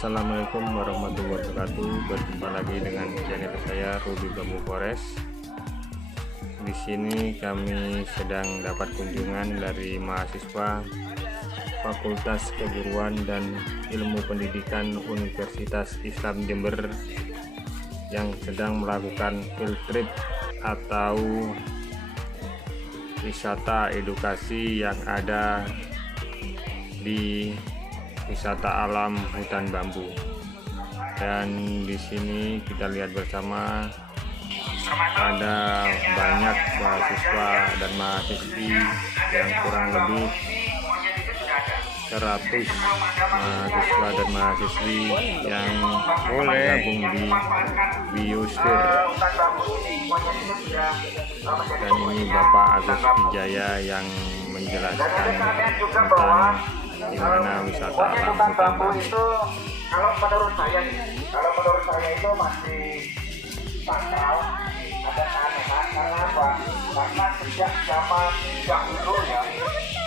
Assalamualaikum warahmatullahi wabarakatuh. Berjumpa lagi dengan channel saya Rudy Bambu Forest. Di sini kami sedang dapat kunjungan dari mahasiswa Fakultas Keguruan dan Ilmu Pendidikan Universitas Islam Jember yang sedang melakukan field trip atau wisata edukasi yang ada di wisata alam hutan bambu. Dan di sini kita lihat bersama ada banyak mahasiswa dan mahasiswi yang kurang lebih 100 mahasiswa dan mahasiswi yang bergabung di biosfer. Dan ini Bapak Agus Wijaya yang menjelaskan tentang gimana wisata alam hutan bambu itu. Kalau menurut saya itu masih sakral, ada keanehan. Karena apa? Karena sejak zaman dahulu ya,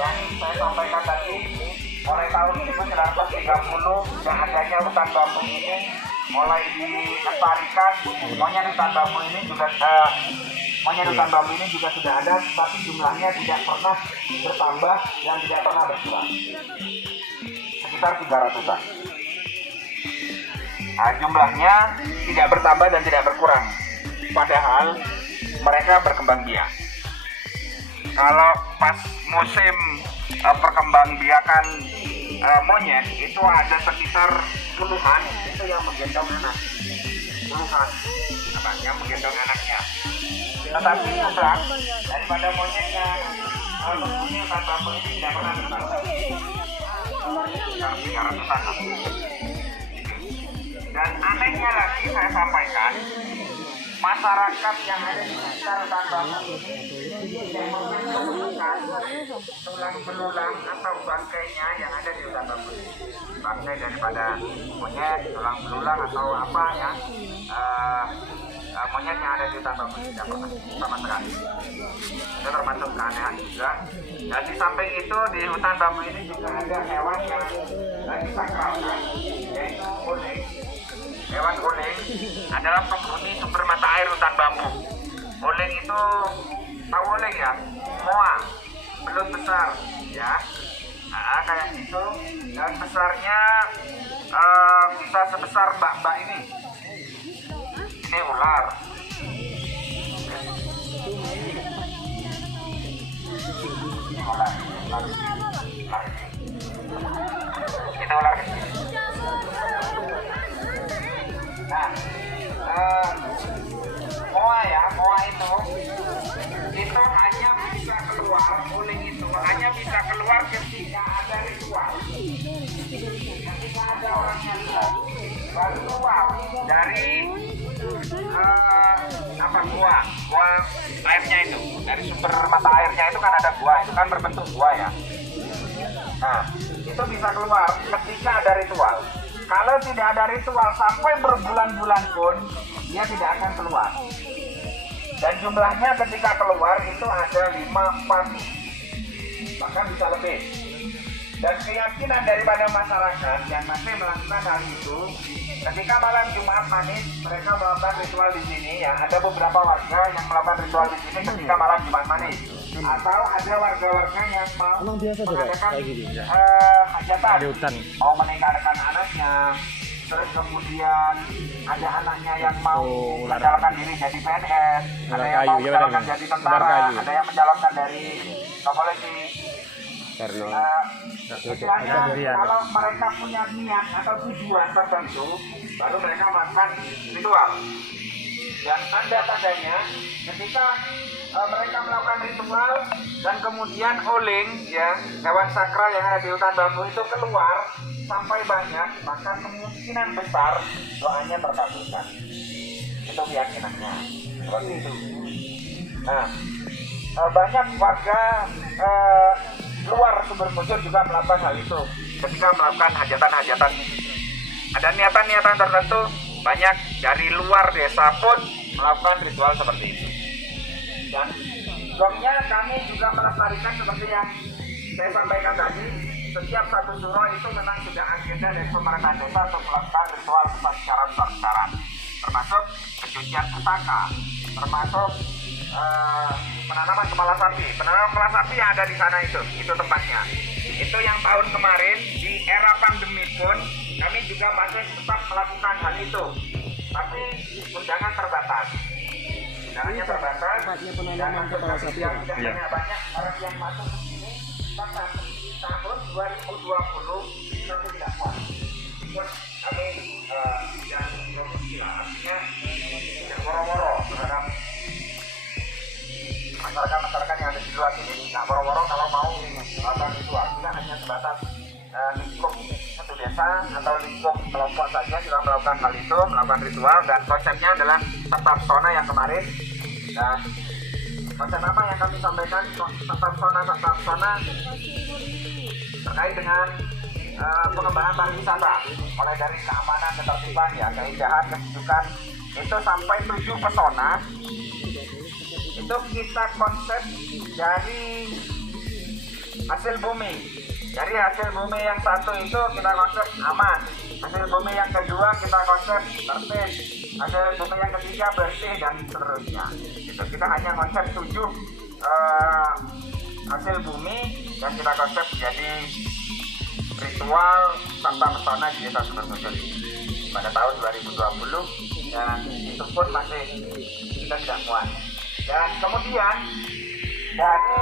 yang saya sampaikan tadi, mulai tahun 1930 yang adanya hutan bambu ini mulai dilestarikan. Monyet hutan bambu ini juga sudah ada, tapi jumlahnya tidak pernah bertambah dan tidak pernah berkurang, sekitar 300-an. Nah, jumlahnya tidak bertambah dan tidak berkurang, padahal mereka berkembang biak. Kalau pas musim perkembangbiakan monyet itu ada sekitar puluhan itu yang menggendong anak, puluhan yang menggendong anaknya. Tetapi jumlah daripada monyetnya mempunyai hutan bambu ini tidak pernah bertambah, sekitar 300-an. Dan anehnya lagi saya sampaikan, masyarakat yang ada di sekitar hutan bambu ini yang menemukan tulang belulang atau bangkainya yang ada di hutan bambu ini. Bangkai daripada monyet, tulang belulang atau apa ya, monyet yang ada di hutan bambu ini tidak pernah sama sekali. Itu termasuk keanehan juga. Dan di samping itu di hutan bambu ini juga ada hewan yang disakralkan, yaitu uling. Hewan uling adalah penghuni sumber mata air hutan bambu. Uling itu, tahu uling ya? Moa, belut besar ya. Nah, kayak gitu. Dan besarnya bisa sebesar mbak-mbak ini. Ini ular. Ular. Itu ular kecil. Nah, moa itu hanya bisa keluar, uling itu hanya bisa keluar ketika ada ritual. Ketika ada orang yang baru keluar dari gua airnya itu, dari sumber mata airnya itu kan ada gua, itu kan berbentuk gua ya. Nah, itu bisa keluar ketika ada ritual. Kalau tidak ada ritual sampai berbulan-bulan pun dia tidak akan keluar. Dan jumlahnya ketika keluar itu ada 5-4, bahkan bisa lebih. Dan keyakinan daripada masyarakat yang masih melakukan hal itu, ketika malam Jumat Manis mereka melakukan ritual di sini ya. Ada beberapa warga yang melakukan ritual di sini ketika malam Jumat Manis. Atau ada warga-warga yang mau mengadakan hajatan, mau menikahkan anaknya, terus kemudian ada anaknya yang mau mencalonkan diri jadi PNS, ada yang mau mencalonkan jadi tentara, ada yang mencalonkan dari polisi. Kalau mereka punya niat atau tujuan tertentu, baru mereka melakukan ritual. Dan tanda-tandanya ketika mereka melakukan ritual dan kemudian uling ya, hewan sakral yang ada di hutan bambu itu keluar sampai banyak, maka kemungkinan besar doanya terkabulkan. Itu keyakinannya seperti itu. Nah, banyak warga luar Sumber Mujur juga melakukan hal itu ketika melakukan hajatan-hajatan. Ada niatan-niatan tertentu, banyak dari luar desa pun melakukan ritual seperti itu. Dan blognya kami juga melestarikan seperti yang saya sampaikan tadi, setiap satu suro itu memang sudah agenda dari pemerintah desa untuk melakukan ritual secara besar-besaran, termasuk pencucian pusaka, termasuk penanaman kepala sapi. Penanaman kepala sapi yang ada di sana itu tempatnya. Itu yang tahun kemarin di era pandemi pun kami juga masih tetap melakukan hal itu, tapi undangan terbatas. Undangannya terbatas dan yang tidak banyak orang yang masuk ke sini. Maka di tahun 2020 kami tidak kuat. Kami yang berkira artinya tidak woro-woro terhadap masyarakat yang ada di luar sini. Nah, woro-woro kalau mau melakukan ritual tidak hanya sebatas lingkup satu desa atau lingkup kelompok saja kita melakukan hal itu, melakukan ritual, dan konsepnya adalah tetap sona yang kemarin. Dan konsep apa yang kami sampaikan, tetap sona terkait dengan pengembangan pariwisata, mulai dari keamanan, ketertiban, ya, keindahan, kesejukan, itu sampai 7 pesona. Itu kita konsep dari hasil bumi. Dari hasil bumi yang satu itu kita konsep aman, hasil bumi yang kedua kita konsep tertib, hasil bumi yang ketiga bersih, dan seterusnya. Itu kita hanya konsep 7 hasil bumi yang kita konsep jadi ritual tanpa pesona di Desa Sumbermuncul pada tahun 2020, dan itu pun masih kita tidak muat. Dan kemudian dari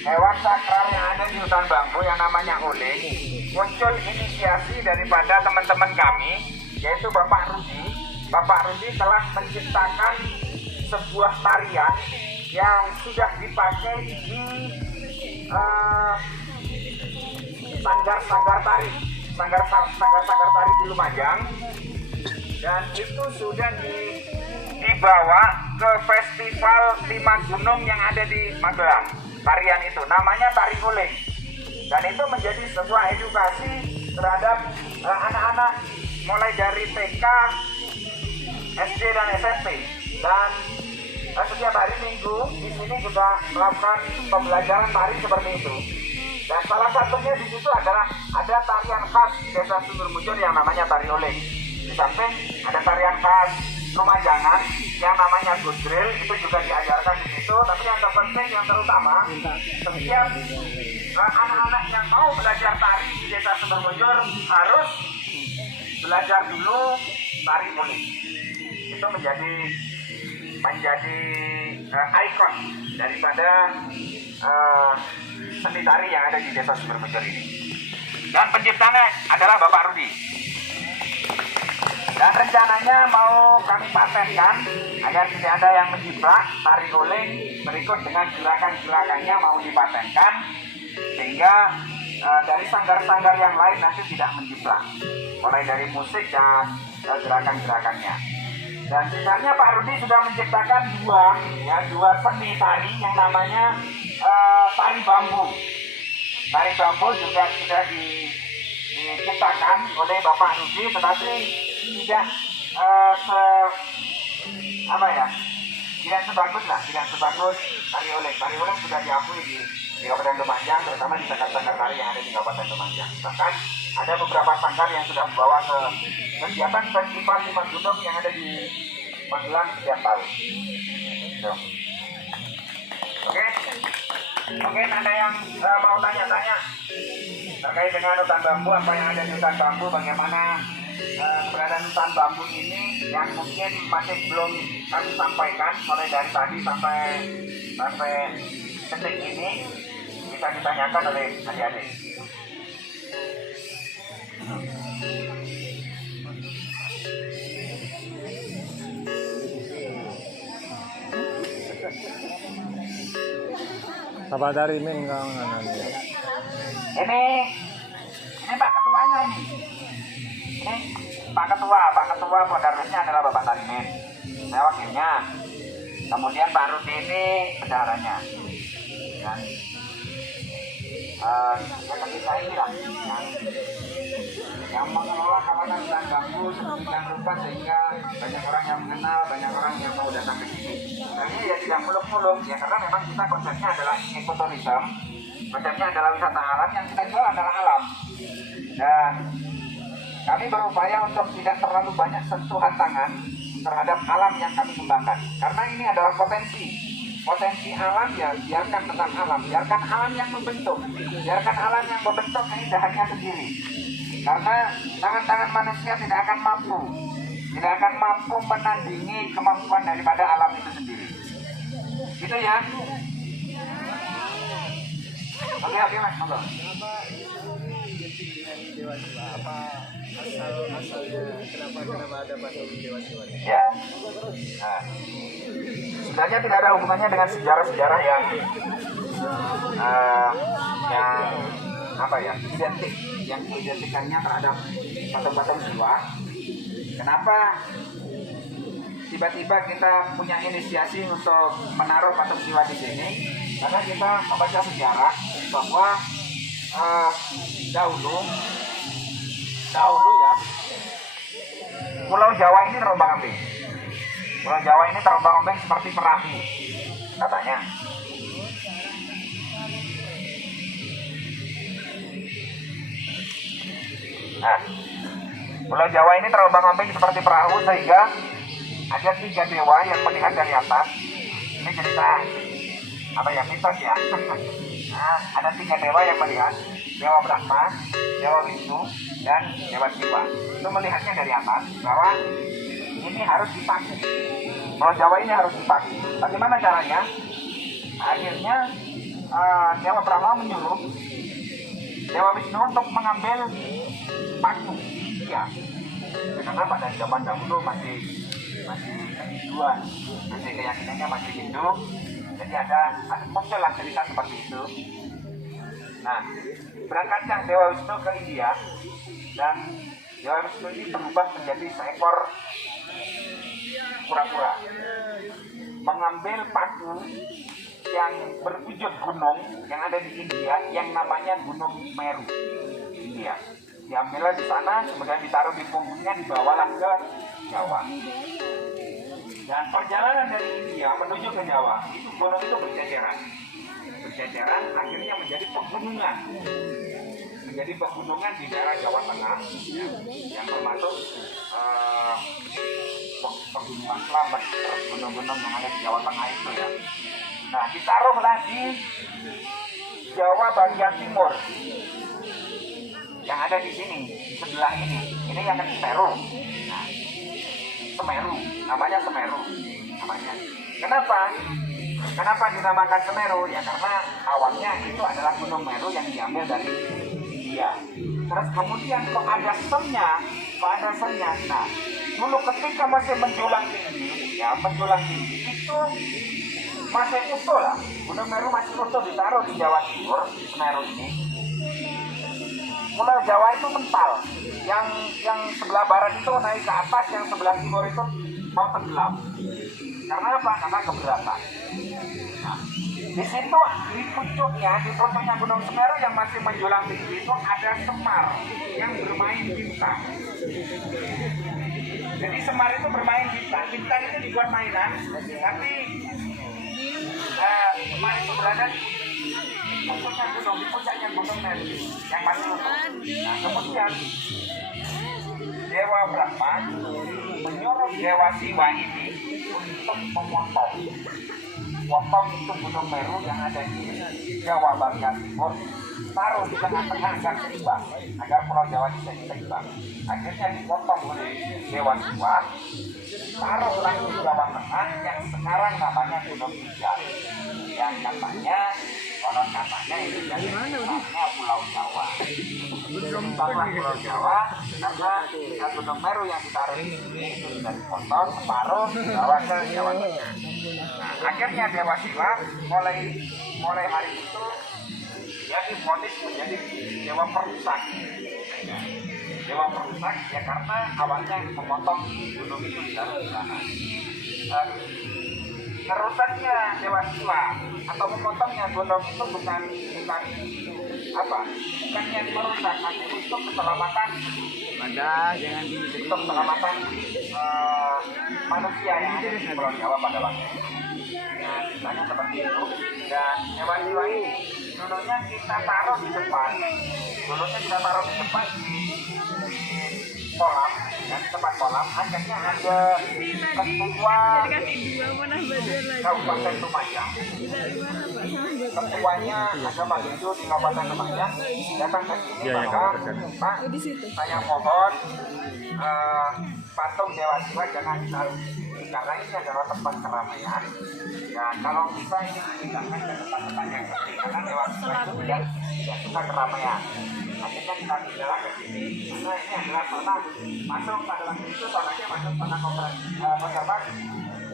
hewan sakral yang ada di hutan bambu yang namanya uling, muncul inisiasi daripada teman-teman kami, yaitu Bapak Rudi. Bapak Rudi telah menciptakan sebuah tarian yang sudah dipakai di sanggar-sanggar tari di Lumajang, dan itu sudah dibawa ke festival 5 gunung yang ada di Magelang. Tarian itu namanya tari uling, dan itu menjadi sebuah edukasi terhadap anak-anak mulai dari TK, SD, dan SMP. Dan setiap hari Minggu di sini juga melakukan pembelajaran tari seperti itu. Dan salah satunya di situ adalah ada tarian khas Desa Sumbermuncul yang namanya tari uling. Di samping ada tarian khas Lumajangan yang namanya gudril, itu juga diajarkan di situ. Tapi yang terpenting, yang terutama, setiap anak-anak yang mau belajar tari di Desa Sumbermuncul harus belajar dulu tari uling. Itu menjadi ikon daripada seni tari yang ada di Desa Sumbermuncul ini. Dan penciptanya adalah Bapak Rudi. Dan rencananya mau kami patenkan agar tidak ada yang menjiplak tari uling berikut dengan gerakan-gerakannya mau dipatenkan, sehingga dari sanggar-sanggar yang lain nanti tidak menjiplak, mulai dari musik dan gerakan-gerakannya. Dan sebenarnya Pak Rudi sudah menciptakan dua seni tari yang namanya tari bambu. Tari bambu juga sudah diciptakan oleh Bapak Rudi, tetapi tidak tidak sebagus tari uling. Tari uling sudah diakui di Kabupaten Lumajang, terutama di sanggar-sanggar tari yang ada di Kabupaten Lumajang. Bahkan ada beberapa sanggar yang sudah membawa ke kegiatan festival 5 gunung yang ada di Magelang setiap tahun. Oke, ada yang mau tanya-tanya terkait dengan hutan bambu, apa yang ada di hutan bambu, bagaimana keberadaan hutan bambu ini yang mungkin masih belum kami sampaikan mulai dari tadi sampai detik ini, bisa ditanyakan oleh adik-adik. Apa dari Min kau Ini Pak Ketuanya ini. Ini Pak Ketua Pondarusnya adalah Bapak Tarimin. Saya wakilnya. Kemudian Pak Rudi ini bendaharanya. Dan yang ketiga ini lah yang mengelola kawasan hutan bambu sedemikian rupa sehingga banyak orang yang mengenal, banyak orang yang mau datang ke sini. Nah, ini ya tidak muluk-muluk ya, karena memang kita konsepnya adalah ekoturism, konsepnya adalah wisata alam, yang kita jual adalah alam. Dan kami berupaya untuk tidak terlalu banyak sentuhan tangan terhadap alam yang kami kembangkan, karena ini adalah potensi alam. Ya biarkan tentang alam, biarkan alam yang membentuk, biarkan alam yang membentuk keindahannya sendiri, karena tangan-tangan manusia tidak akan mampu menandingi kemampuan daripada alam itu sendiri. Gitu ya. Oke Mas, monggo. Kenapa ada patung Dewa Siwa? Ya. Nah, sebenarnya tidak ada hubungannya dengan sejarah-sejarah yang apa ya, identik, yang identikannya terhadap patung-patung Siwa. Kenapa tiba-tiba kita punya inisiasi untuk menaruh patung Siwa di sini? Karena kita membaca sejarah bahwa dahulu ya, Pulau Jawa ini terombang-ambing. Pulau Jawa ini terombang-ambing seperti perahu, katanya. Nah, Pulau Jawa ini terombang-ambing seperti perahu, sehingga ada 3 dewa yang melihat dari atas. Ini cerita apa ya, mitos ya. Nah, ada 3 dewa yang melihat, Dewa Brahma, Dewa Wisnu, dan Dewa Siwa. Itu melihatnya dari atas bahwa ini harus dipakai. Pulau Jawa ini harus dipakai. Bagaimana caranya? Akhirnya Dewa Brahma menyuruh Dewa Wisnu untuk mengambil paku. Ya, karena pada zaman dahulu masih kehinduan, masih keyakinannya masih Hindu. Jadi ada muncullah cerita seperti itu. Nah, berangkatnya Dewa Wisnu ke India, dan Dewa Wisnu ini berubah menjadi seekor kura-kura, mengambil paku yang berwujud gunung yang ada di India, yang namanya Gunung Meru, India. Diambillah di sana, kemudian ditaruh di punggungnya, dibawalah ke Jawa. Dan perjalanan dari India menuju ke Jawa, itu gunung itu berceceran, akhirnya menjadi pegunungan di daerah Jawa Tengah, yang termasuk pegunungan Slamet, gunung-gunung yang ada di Jawa Tengah itu ya. Nah, ditaruhlah di Jawa bagian timur, yang ada di sini, di sebelah ini yang Semeru. Nah, Semeru, namanya Semeru, namanya. Kenapa dinamakan Semeru? Ya karena awalnya itu adalah Gunung Meru yang diambil dari India. Terus kemudian kok ada semnya. Nah, dulu ketika masih menjulang tinggi itu masih utuh lah. Gunung Meru masih utuh, ditaruh di Jawa Timur, Semeru ini. Pulau Jawa itu mental, yang sebelah barat itu naik ke atas, yang sebelah timur itu mau tenggelam. Karena apa? Karena keberatan. Nah, di situ di puncaknya Gunung Semeru yang masih menjulang tinggi itu ada Semar yang bermain bintang. Jadi Semar itu bermain bintang itu dibuat mainan, tapi Semar itu berada di puncaknya Gunung Meru yang masih utuh. Nah, kemudian Dewa Brahma menyuruh Dewa Siwa ini untuk memotong itu Gunung Meru yang ada di Jawa bagian timur, taruh di tengah-tengah agar seimbang, agar Pulau Jawa bisa seimbang. Akhirnya dipotong oleh Dewa Siwa, taruh lagi di Jawa Tengah yang sekarang namanya Gunung Ijen, yang konon katanya itu jadi namanya Pulau Jawa. Banglah Pulau Jawa karena Gunung Meru yang ditaruh di sini itu sudah dipotong separuh dibawa ke Jawa Tengah. Nah, akhirnya Dewa Siwa mulai hari itu dia divonis menjadi dewa perusak. Dewa perusak ya karena awalnya memotong gunung itu ditaruh di sana. Merusaknya Dewa Siwa atau memotongnya gunung itu bukan yang merusak, tapi untuk keselamatan keselamatan manusia yang ada di Pulau Jawa pada waktu itu. Nah, ceritanya seperti itu. Dan Dewa Siwa ini dulunya kita taruh di depan, di kolam, dan tempat kolam. Akhirnya ada ketua Kabupaten Lumajang, ketuanya agama Hindu di Kabupaten Lumajang datang ke sini bahwa Pak, saya mohon patung Dewa Siwa jangan ditaruh di sini karena ini adalah tempat keramaian. Ya kalau bisa ini dipindahkan ke tempat-tempat yang sepi karena Dewa Siwa itu tidak suka keramaian. Akhirnya kita pindah ke sini karena ini adalah zona masuk pada waktu itu zonanya masuk zona konservasi.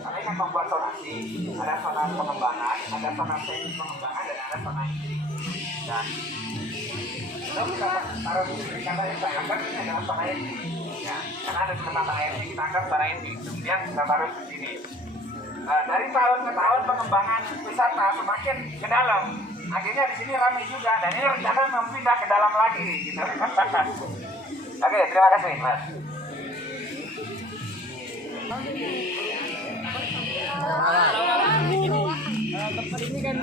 Kami kan membuat zonasi, ada zona pengembangan, ada zona semi pengembangan, dan ada zona industri. Dan itu kita taruh di sini karena yang saya anggap ini adalah zona industri. Ya, karena ada mata airnya kita anggap zona industri, kemudian kita taruh di sini. Dari tahun ke tahun pengembangan wisata semakin ke dalam. Akhirnya di sini ramai juga, dan ini rencana mempindah ke dalam lagi, gitu. Oke, terima kasih, Mas. Tempat ini kan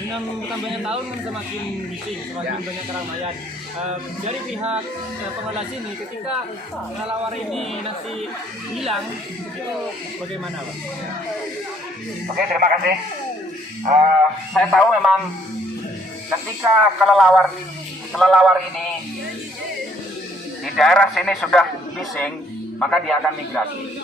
dengan bertambahnya tahun kan semakin bising, semakin banyak keramaian. Dari pihak pengelola sini, ketika kelelawar ini nanti hilang, itu bagaimana, Pak? Oke, terima kasih. Saya tahu memang ketika kelelawar ini di daerah sini sudah bising, maka dia akan migrasi.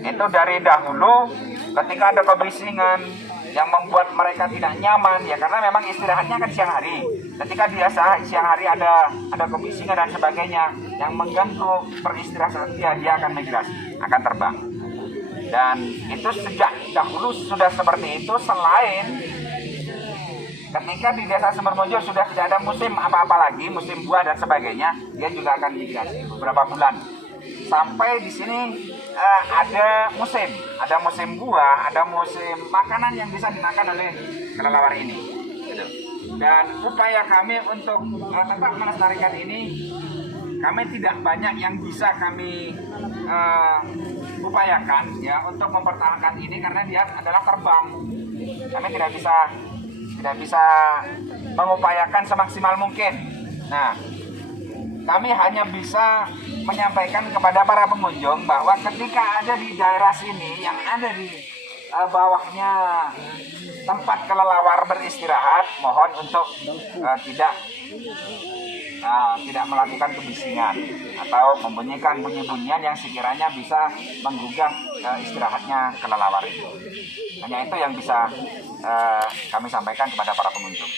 Itu dari dahulu ketika ada kebisingan yang membuat mereka tidak nyaman, ya karena memang istirahatnya kan siang hari. Ketika biasa siang hari ada kebisingan dan sebagainya yang mengganggu peristirahatan dia akan migrasi, akan terbang. Dan itu sejak dahulu sudah seperti itu. Selain ketika di desa Sumbermojo sudah tidak ada musim apa-apa lagi, musim buah dan sebagainya, dia juga akan migrasi beberapa bulan. Sampai di sini ada musim buah, ada musim makanan yang bisa dimakan oleh kelelawar ini. Dan upaya kami untuk tetap melestarikan ini, kami tidak banyak yang bisa kami upayakan ya untuk mempertahankan ini karena dia adalah terbang. Kami tidak bisa mengupayakan semaksimal mungkin. Nah, kami hanya bisa menyampaikan kepada para pengunjung bahwa ketika ada di daerah sini yang ada di bawahnya tempat kelelawar beristirahat, mohon untuk tidak melakukan kebisingan atau membunyikan bunyi-bunyian yang sekiranya bisa menggugah istirahatnya kelelawar itu. Hanya itu yang bisa kami sampaikan kepada para pengunjung.